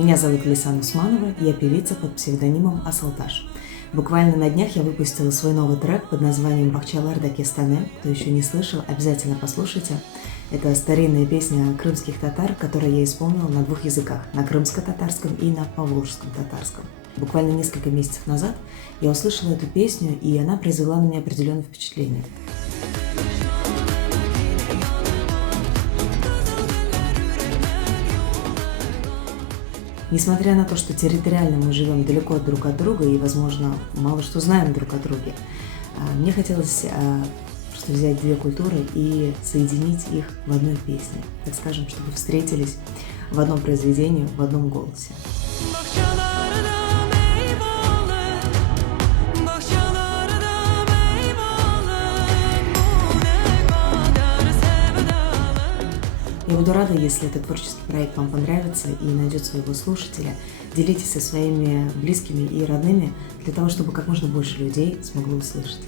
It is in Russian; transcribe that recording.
Меня зовут Лейсан Усманова, я певица под псевдонимом Асалташ. Буквально на днях я выпустила свой новый трек под названием «Бахчалар Дагестане». Кто еще не слышал, обязательно послушайте. Это старинная песня крымских татар, которую я исполнила на двух языках – на крымско-татарском и на поволжском татарском. Буквально несколько месяцев назад я услышала эту песню, и она произвела на меня определенное впечатление. Несмотря на то, что территориально мы живем далеко друг от друга и, возможно, мало что знаем друг о друге, мне хотелось просто взять две культуры и соединить их в одной песне, так скажем, чтобы встретились в одном произведении, в одном голосе. Я буду рада, если этот творческий проект вам понравится и найдет своего слушателя. Делитесь со своими близкими и родными для того, чтобы как можно больше людей смогло услышать.